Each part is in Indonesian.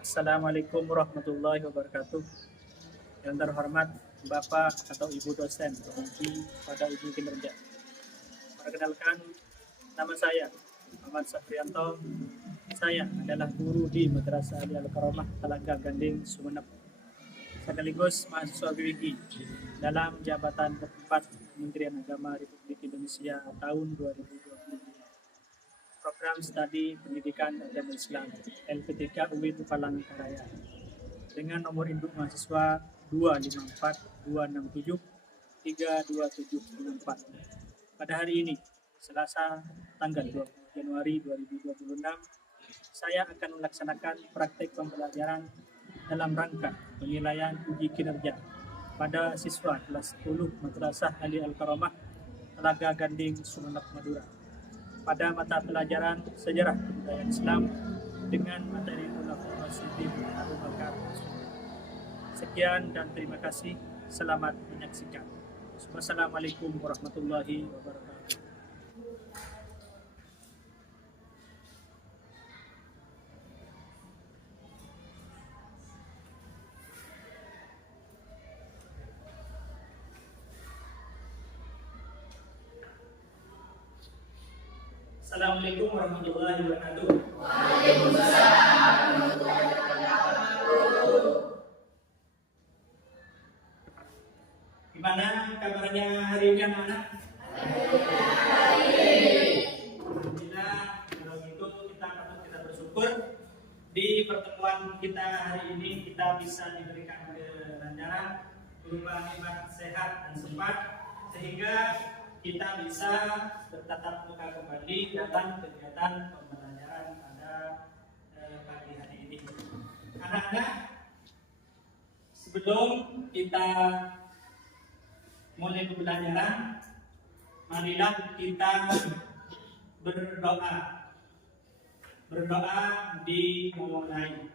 Assalamualaikum warahmatullahi wabarakatuh. Yang terhormat Bapak atau Ibu dosen berhenti pada uji kinerja. Perkenalkan, nama saya Muhammad Safrianto. Saya adalah guru di Madrasah Ali Al-Karamah Talaga Ganding, Sumeneb. Sekaligus mahasiswa BWI dalam jabatan keempat Kementerian Agama Republik Indonesia tahun 2020. Program Studi Pendidikan Agama Islam LPTK UIN Palangkaraya dengan nomor induk mahasiswa 254-267-32764. Pada hari ini, Selasa tanggal 20 Januari 2026, saya akan melaksanakan praktek pembelajaran dalam rangka penilaian uji kinerja pada siswa kelas 10 Madrasah Ali Al-Karamah Talaga Ganding, Sumeneb, Madura, pada mata pelajaran Sejarah Kebudayaan Islam dengan materi Khulafaur Rasyidin Abu Bakar. Sekian dan terima kasih. Selamat menyaksikan. Wassalamualaikum warahmatullahi wabarakatuh. Assalamualaikum warahmatullahi wabarakatuh. Waalaikumsalam warahmatullahi wabarakatuh. Gimana kabarnya hari ini anak-anak? Alhamdulillah, kalau gitu kita bersyukur di pertemuan kita hari ini kita bisa diberikan kelancaran berupa nikmat sehat dan sempat sehingga kita bisa bertatap muka kembali dalam kegiatan pembelajaran pada pagi hari ini. Anak-anak, sebelum kita mulai pembelajaran, marilah kita berdoa. Berdoa dimulai.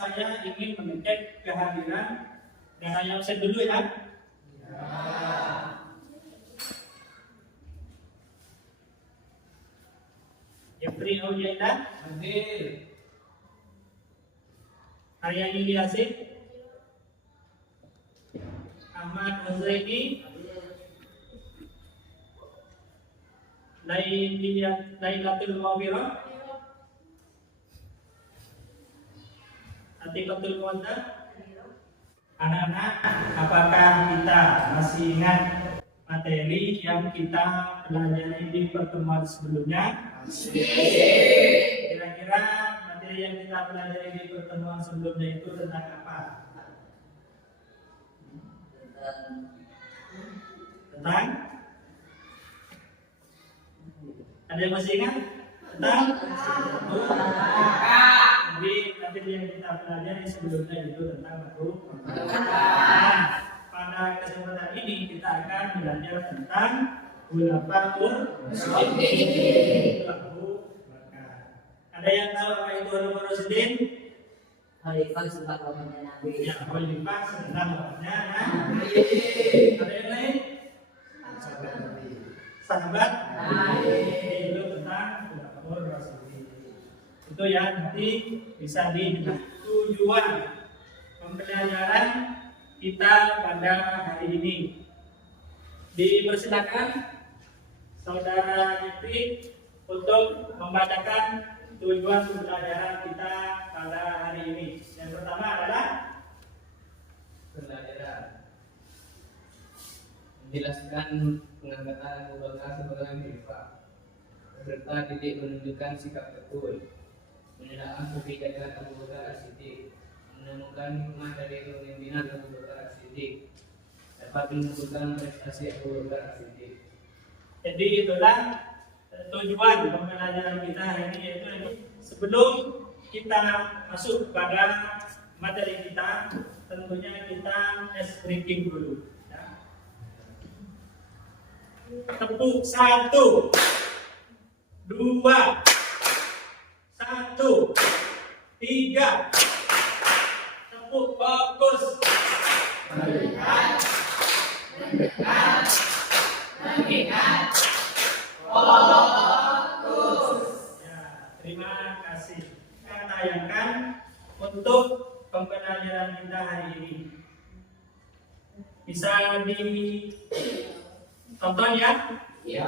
Saya ingin mengecek kehadiran dan saya absen dulu ya. Jeffrey Auliana, hadir. Aryani Liasik, Ahmad Hazraini, Lailatul Mawirah, Atikatul Muwaddah. Anak-anak, apakah kita masih ingat materi yang kita pelajari di pertemuan sebelumnya? Kira-kira materi yang kita pelajari di pertemuan sebelumnya itu tentang apa? Tentang? Ada yang masih ingat? Tentang? Jadi materi yang kita pelajari sebelumnya itu tentang makhluk. Nah, pada kesempatan ini kita akan belajar tentang Khulafaur Rasyidin. Ada yang tahu apa itu Khulafaur Rasyidin? Khalifah setelah wafatnya Nabi. Ya, Khalifah setelah wafatnya Nabi. Ada yang lain? Sahabat Nabi. Itu tentang Khulafaur Rasyidin. Itu ya, nanti bisa diingat. Tujuan pembelajaran kita pada hari ini. Dipersilakan Saudara Jeffrey untuk membacakan tujuan pembelajaran kita pada hari ini. Yang pertama adalah pembelajaran menjelaskan pengangkatan Abu Bakar sebagai khalifah, serta didik menunjukkan sikap betul, menelaah kebijakan Abu Bakar As-Siddiq, menemukan hikmah dari kepemimpinan Abu Bakar As-Siddiq, dapat menentukan prestasi Abu Bakar As-Siddiq. Jadi itulah tujuan pembelajaran kita hari ini, yaitu sebelum kita masuk pada materi kita, tentunya kita ice breaking dulu. Ya. Tepuk 1, 2, 1, 3. Tepuk fokus. Mendekat, mengingat, Ya, terima kasih. Kita tayangkan untuk pembelajaran kita hari ini. Bisa ditonton ya? ya.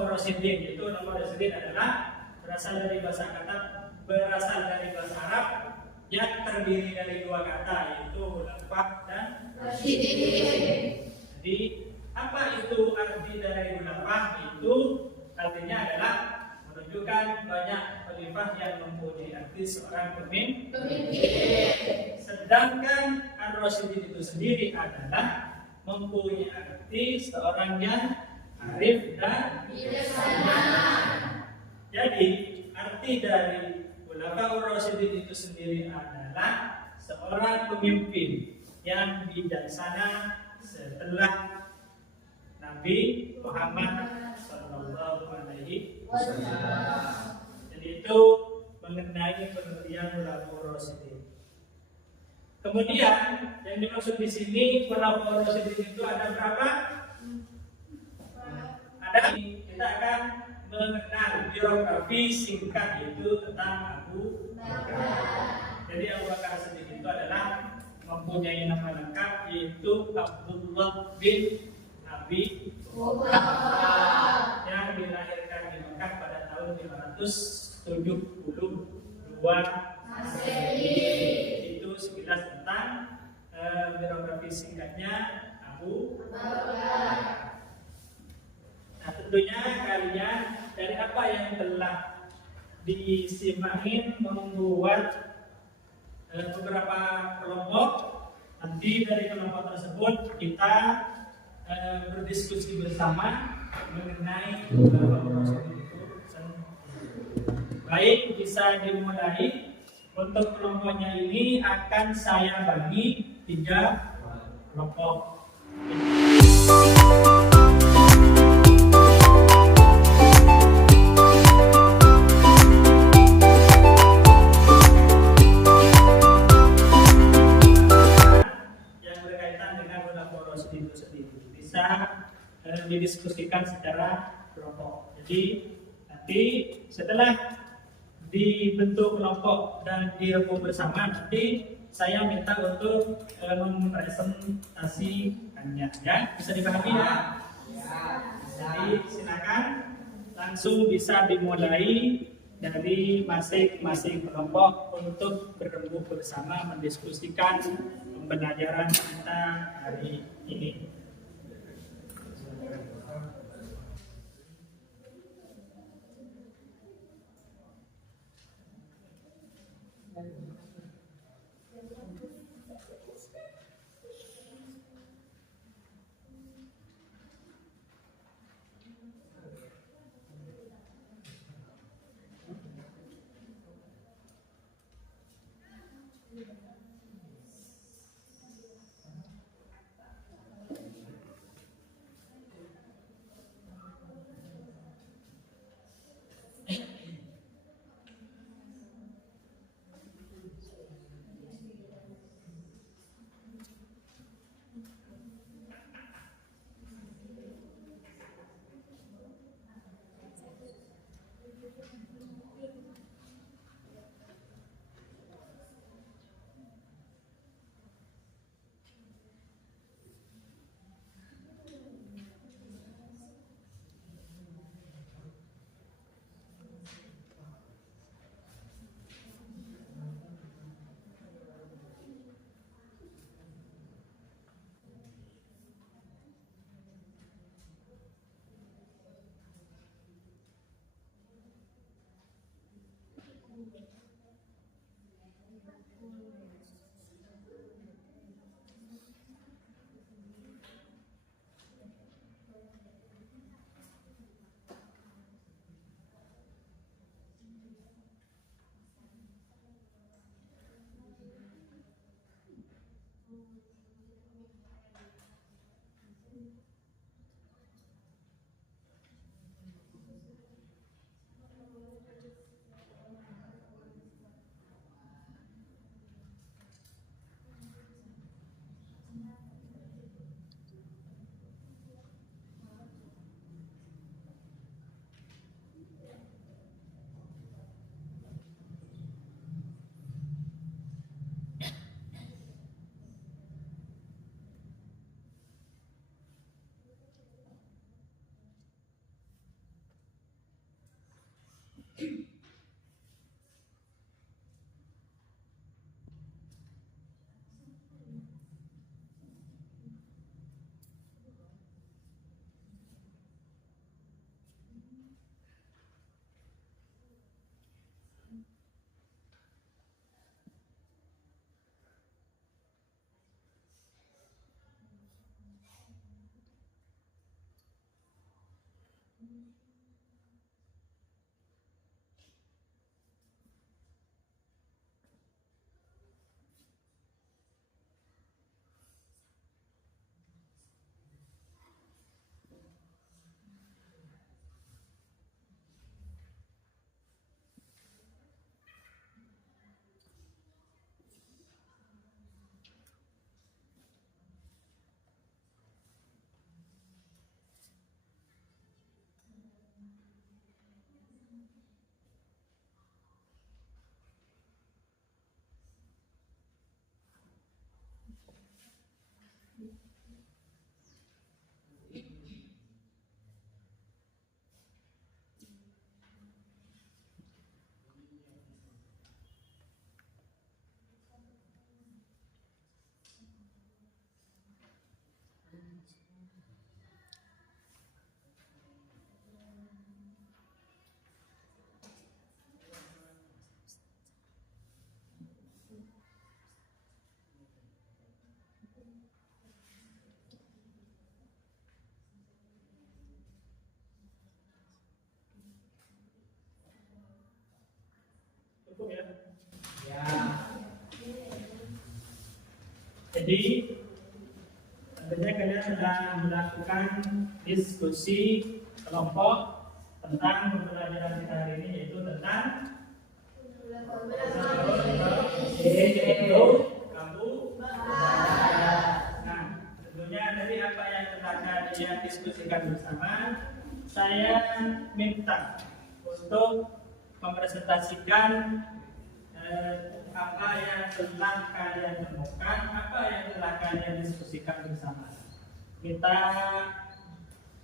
Rosidin itu nama Rosidin adalah berasal dari bahasa Arab yang terdiri dari dua kata, yaitu hulafah dan Rasyidin. Jadi apa itu arti dari hulafah? Itu artinya adalah menunjukkan banyak khalifah yang mempunyai arti seorang pemimpin. Sedangkan ar-Rasyidin itu sendiri adalah mempunyai arti seorang yang arif dan bijaksana. Jadi arti dari Khulafaur Rasyidin itu sendiri adalah seorang pemimpin yang bijaksana setelah Nabi Muhammad Sallallahu Alaihi Wasallam. Jadi itu mengenai pengertian Khulafaur Rasyidin. Kemudian yang dimaksud di sini Khulafaur Rasyidin itu ada berapa? Ada, kita akan mengenal biografi singkat yaitu tentang Abu Bakar. Jadi Abu Bakar Siddiq itu adalah mempunyai nama lengkap yaitu Abdullah bin Abi Bakar yang dilahirkan di Mekah pada tahun 572 Masehi. Itu sekilas tentang biografi singkatnya Abu Bakar. Nah, tentunya kalian dari apa yang telah disimakin membuat beberapa kelompok. Nanti dari kelompok tersebut kita berdiskusi bersama mengenai beberapa proses itu. Baik, bisa dimulai. Untuk kelompoknya ini akan saya bagi 3 kelompok. Bisa didiskusikan secara kelompok. Jadi nanti setelah dibentuk kelompok dan dirembuk bersama, nanti saya minta untuk mempresentasikannya, ya. Bisa dipahami ya? Jadi silakan langsung bisa dimulai dari masing-masing kelompok untuk berembuk bersama mendiskusikan pembelajaran kita hari ini. Cukup ya. Ya. Jadi tentunya kalian sudah melakukan diskusi kelompok tentang pembelajaran kita hari ini, yaitu tentang kamu. Nah, tentunya dari apa yang telah kalian diskusikan bersama, saya minta untuk mempresentasikan apa yang telah kalian temukan, apa yang telah kalian diskusikan bersama. Kita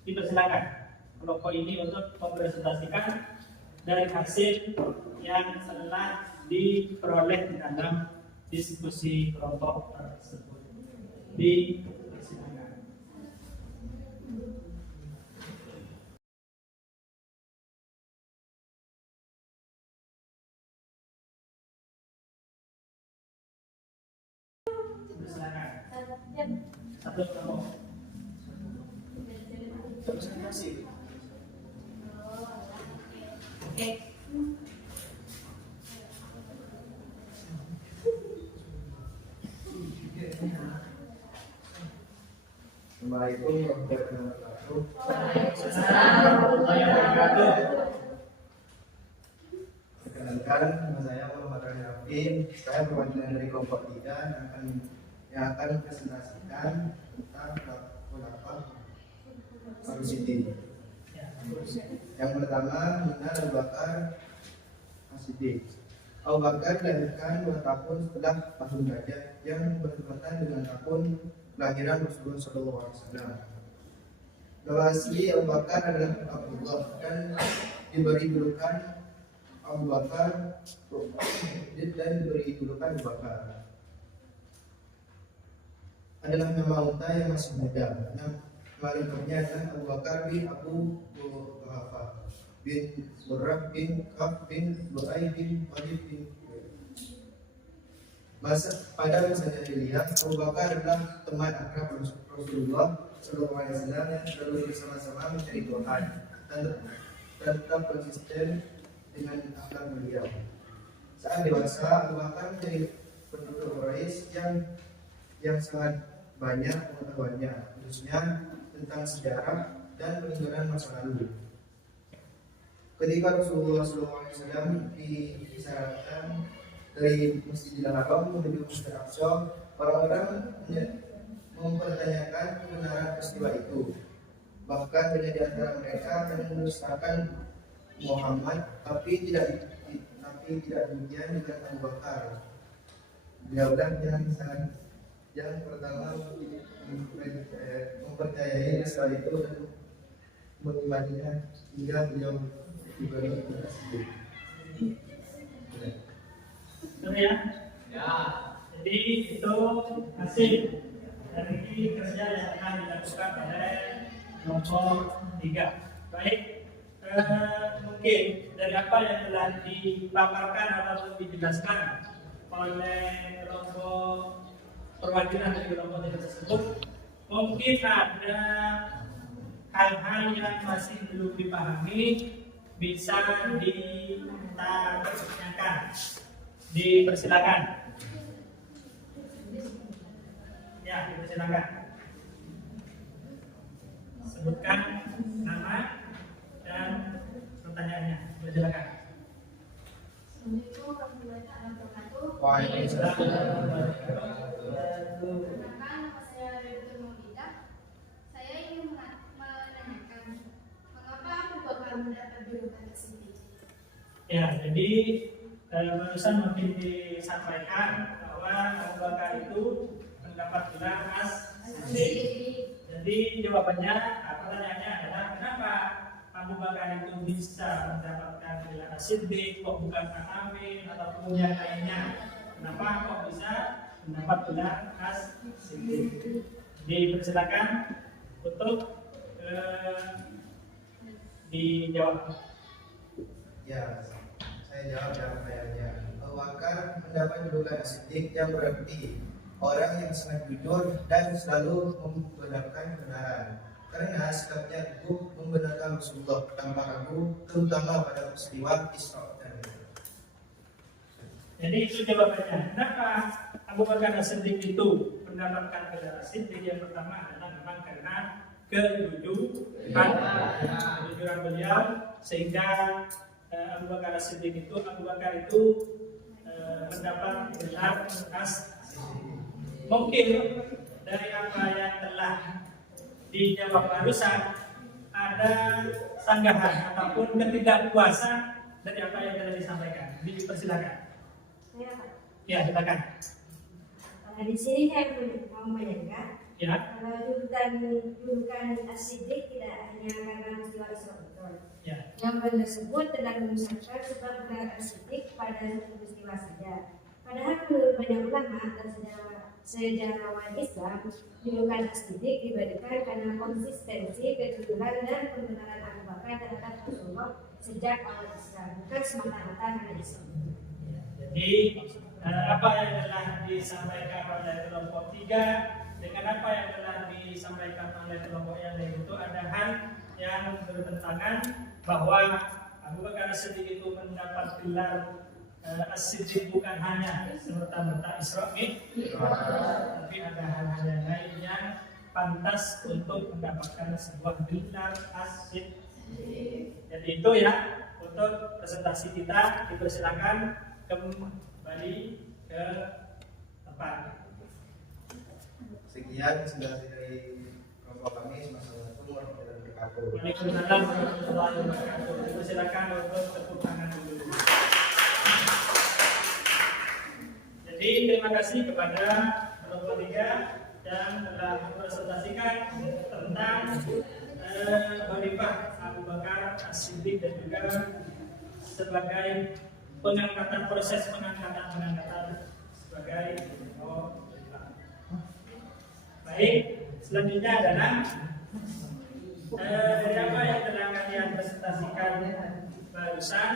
dipersilakan kelompok ini untuk mempresentasikan dari hasil yang telah diperoleh dalam diskusi kelompok tersebut. Dipersilakan. silakan. Satu kelompok. Presentasi. Oke. Assalamualaikum warahmatullahi wabarakatuh. Warahmatullahi wabarakatuh. Perkenalkan, nama saya Muhammad Rani Rafin. Saya perwakilan dari kelompok 3 yang akan presentasikan tentang khilafah Ar-Rasyidin. Yang pertama, mengenal Abu Bakar As-Siddiq. Abu Bakar dilahirkan 2 tahun setelah tahun Rajab yang bertepatan dengan tahun kelahiran Rasulullah SAW. Nama asli Abu Bakar adalah Abdullah dan diberi julukan Abu Bakar dan diberi julukan Abu Bakar. Adalah nama unta yang masih muda. Nama lengkapnya adalah Abu Bakar bin Abu Quhafa bin Murrah bin Kaf bin Lu'ay bin Walid bin pada masa jahiliyah, Abu Bakar adalah teman akrab Rasulullah SAW yang selalu bersama-sama mencari Tuhan dan tetap konsisten dengan akhlak beliau. Saat dewasa, Abu Bakar menjadi penduduk Quraisy yang sangat banyak pengetahuannya, khususnya tentang sejarah dan peninggalan masa lalu. Ketika Rasulullah SAW disyaratkan dari Masjidil Haram menuju Masjidil Aqsa, orang-orang mempertanyakan kebenaran peristiwa itu. Bahkan banyak di antara mereka yang mendustakan Muhammad, tapi tidak demikian dengan Abu Bakar. Beliaulah yang pertama mempercayai peristiwa itu dan mengimaninya hingga beliau diberi Siddiq. Betul ya? Ya. Jadi itu hasil dari kerja yang akan dilakukan oleh kelompok 3. Baik, mungkin dari apa yang telah dipaparkan ataupun dijelaskan oleh kelompok perwakilan dari kelompok 3 tersebut, mungkin ada hal-hal yang masih belum dipahami, bisa ditanyakan. Dipersilakan. Ya, dipersilakan. Sebutkan nama dan pertanyaannya. Dipersilakan. Assalamualaikum warahmatullahi wabarakatuh. Waalaikumsalam. Perkenalkan, nama saya Ridwan Maulida. Saya ingin menanyakan mengapa Abu Bakar mendapat julukan As-Siddiq. Ya, jadi barusan mungkin disampaikan bahwa Abu Bakar itu mendapat gelar As-Siddiq. Jadi jawabannya, pertanyaannya adalah kenapa Abu Bakar itu bisa mendapatkan gelar As-Siddiq, kok bukan Amin ataupun yang lainnya? Kenapa kok bisa mendapat gelar As-Siddiq? Dipersilakan untuk dijawab. Ya, saya jawab ya pertanyaannya. Abu Bakar mendapat julukan As-Siddiq yang berarti orang yang sangat jujur dan selalu membenarkan kebenaran. Karena sikapnya teguh membenarkan Rasulullah tanpa ragu, terutama pada peristiwa Isra dan Mi'raj. Jadi itu jawabannya. Kenapa Abu Bakar As-Siddiq itu mendapatkan gelar As-Siddiq? Yang pertama adalah memang karena kejujuran beliau, sehingga Abu Bakar As-Siddiq itu mendapat gelar As-Siddiq. Mungkin dari apa yang telah dijawab barusan ada sanggahan ataupun ketidakpuasan dari apa yang telah disampaikan. Dipersilakan. Ya, silakan. Di sini saya mau menanyakan, Ya. julukan As-Siddiq tidak hanya karena peristiwa Isra Mi'raj. Ya. Yang tersebut telah memisahkan sebab gelar As-Siddiq pada satu peristiwa saja. Padahal menurut banyak ulama dan sejarawan Islam, julukan As-Siddiq diberikan karena konsistensi, kejujuran dan pembenaran Abu Bakar terhadap Rasulullah sejak awal Islam, bukan semata-mata karena Islam. Jadi apa yang telah disampaikan oleh kelompok 3 dengan apa yang telah disampaikan oleh kelompok yang lain itu ada hal yang bertentangan, bahwa Abu Bakar As-Siddiq itu mendapat gelar As-Siddiq bukan hanya serta-merta Isra tapi ada hal-hal yang lain yang pantas untuk mendapatkan sebuah gelar As-Siddiq. Jadi itu ya untuk presentasi kita. Dipersilakan kembali ke tempat. Sekian presentasi dari kelompok kami. Wassalamualaikum warahmatullahi wabarakatuh. Waalaikumsalam warahmatullahi wabarakatuh. Dipersilakan untuk tepuk tangan dulu. Jadi terima kasih kepada kelompok 3 yang telah mempresentasikan tentang Khalifah Abu Bakar As-Siddiq dan juga sebagai proses pengangkatan sebagai khalifah. Baik, selanjutnya adalah dari apa yang telah kalian presentasikan barusan,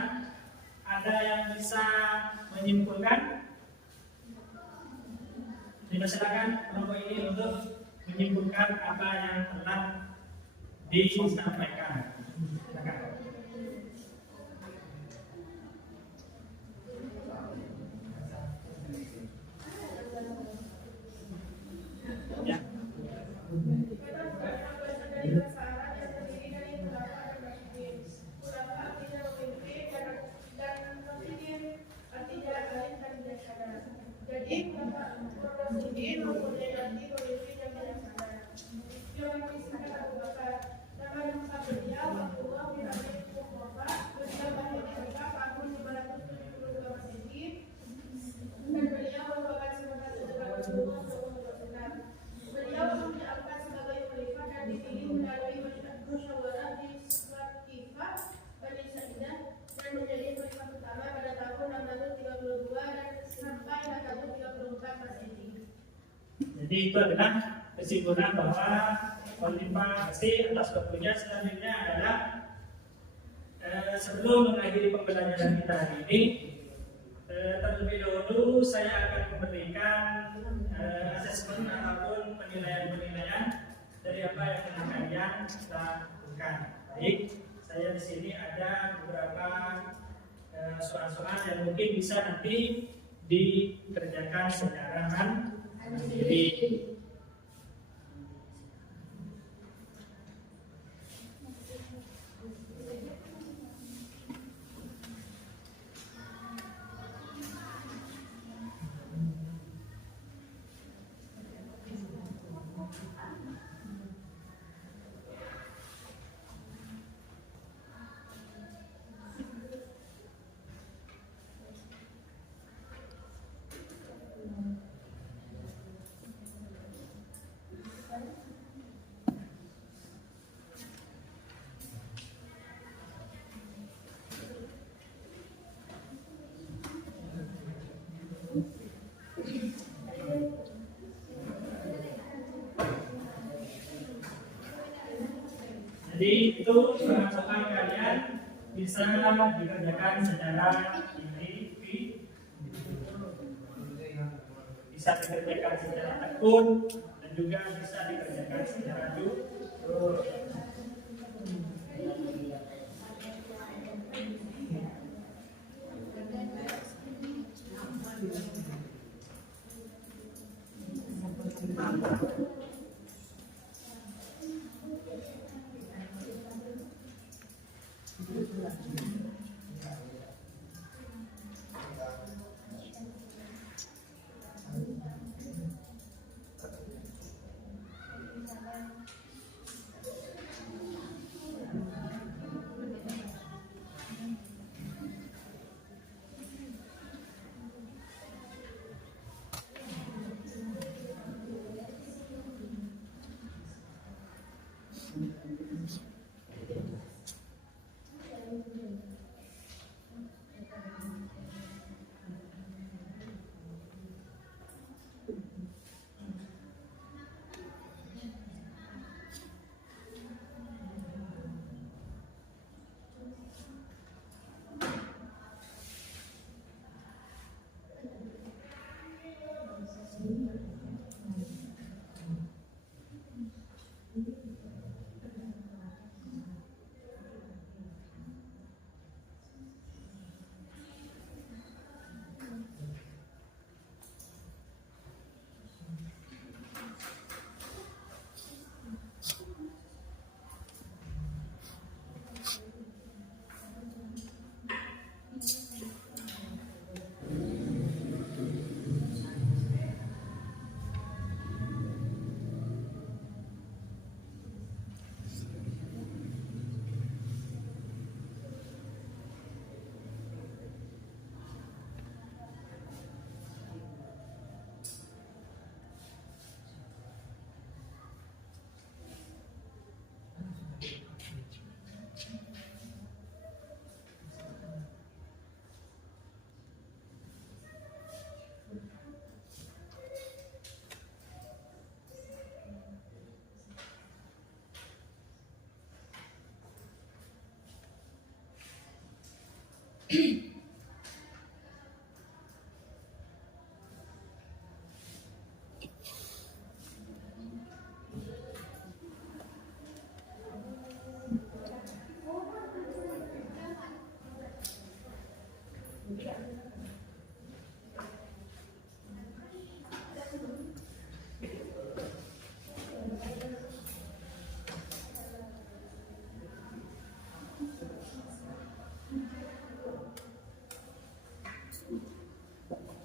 ada yang bisa menyimpulkan? Dipersilakan kelompok ini untuk menyimpulkan apa yang telah disampaikan. Silakan. Ya. Jadi, ini mempunyai arti politik yang bijaksana. Jangan disingkat Abu Bakar. Nama bangsa beliau Abdullah bin Abi Quhafa, beliau lahir di Mekah tahun 572 Masehi, dan beliau merupakan sahabat terdekat Rasulullah SAW. Beliau diangkat sebagai khalifah dan dipilih melalui musyawarah di Saqifah Bani Sa'idah dan menjadi khalifah pertama pada tahun 632 dan sampai 634 Masehi. Jadi itu adalah kesimpulan bahwa Khalifah Masih atas waktunya. Selanjutnya adalah sebelum mengakhiri pembelajaran kita hari ini, terlebih dahulu saya akan memberikan asesmen ataupun penilaian-penilaian dari apa yang telah kalian lakukan. Baik, saya di sini ada beberapa soal-soal yang mungkin bisa nanti dikerjakan secara mandiri. Jadi itu soal kalian bisa dikerjakan secara individu, bisa dikerjakan secara tekun, dan juga bisa dikerjakan secara jujur.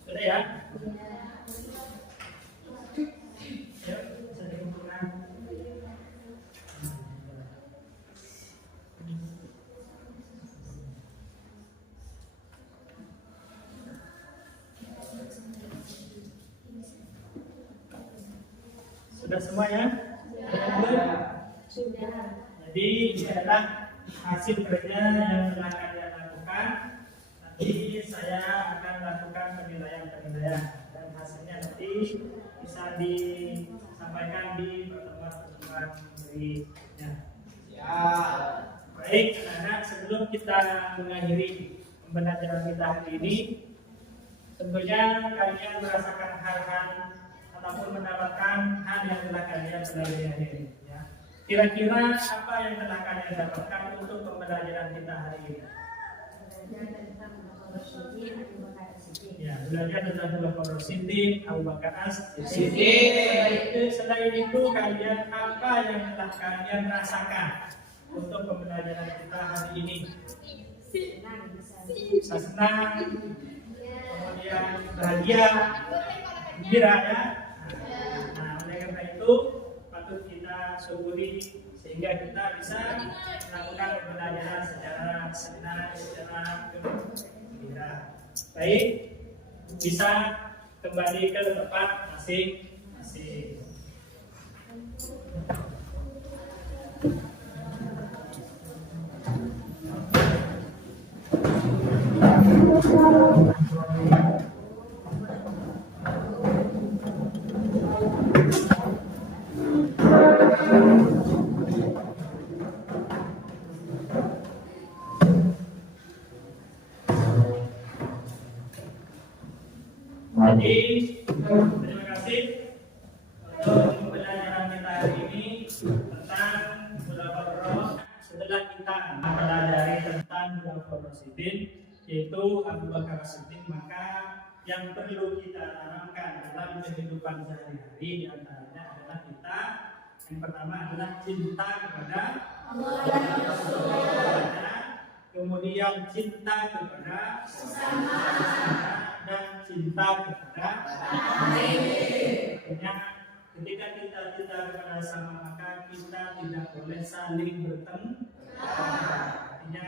Sudah ya? Yuk, bisa dikumpulkan. Sudah semua ya? Sudah. Jadi ini adalah hasil kerja yang telah kalian lakukan. Nanti saya akan lakukan penilaian dan hasilnya nanti bisa disampaikan di pertemuan-pertemuan berikutnya. Ya. Baik, anak-anak, sebelum kita mengakhiri pembelajaran kita hari ini, tentunya kalian merasakan hal-hal ataupun mendapatkan hal yang telah kalian pelajari hari ini. Ya. Kira-kira apa yang telah kalian dapatkan untuk pembelajaran kita hari ini? Ya, belajar tentang Khulafaur Rasyidin, Abu Bakar As-Siddiq. Selain itu, kalian apa yang telah kalian rasakan untuk pembelajaran kita hari ini? Senang, kemudian bahagia, gembira ya. Nah, oleh karena itu patut kita syukuri sehingga kita bisa melakukan pembelajaran secara senang, secara gembira. Baik, bisa kembali ke tempat masing-masing. Jadi, terima kasih untuk pembelajaran kita hari ini tentang Khulafaur Rasyidin. Setelah kita mempelajari tentang Khulafaur Rasyidin, yaitu Abu Bakar As-Siddiq, maka yang perlu kita tanamkan dalam kehidupan sehari-hari di antaranya adalah kita yang pertama adalah cinta kepada Allah, kemudian cinta kepada sesama, dan cinta kepada artinya ketika kita cinta kepada sama maka kita tidak boleh saling bertengkar. Artinya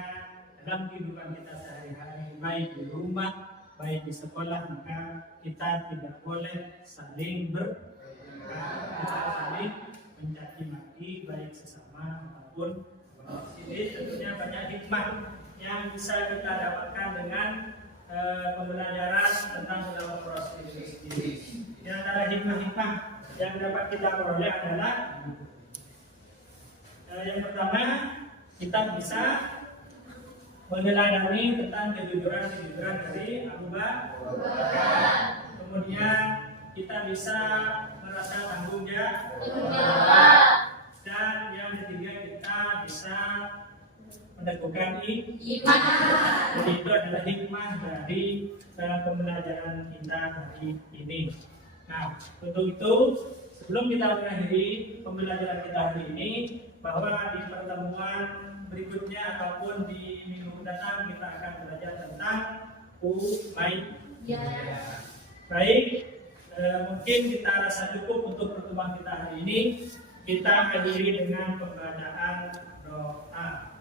dalam kehidupan kita sehari-hari, baik di rumah, baik di sekolah, maka kita tidak boleh saling bertengkar, saling mencaci maki baik sesama maupun ini. Tentunya banyak hikmah yang bisa kita dapatkan dengan pembelajaran tentang Khulafaur Rasyidin. Di antara hikmah-hikmah yang dapat kita peroleh adalah yang pertama, kita bisa meneladani tentang kejujuran dari Abu Bakar. Kemudian kita bisa merasa tanggung jawab. Dan yang ketiga, kita bisa meneguhkan iman. Jadi itu adalah hikmah dari pembelajaran kita hari ini. Nah, untuk itu sebelum kita mengakhiri pembelajaran kita hari ini, bahwa di pertemuan berikutnya ataupun di minggu mendatang kita akan belajar tentang Umayyah. Baik, mungkin kita rasa cukup untuk pertemuan kita hari ini. Kita akhiri dengan pembacaan doa.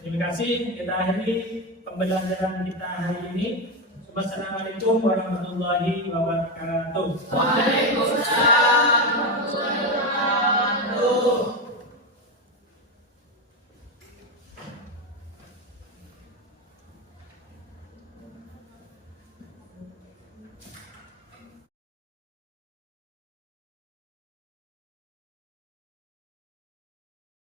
Terima kasih. Kita akhiri pembelajaran kita hari ini. Wassalamualaikum warahmatullahi wabarakatuh. Waalaikumsalam warahmatullahi wabarakatuh.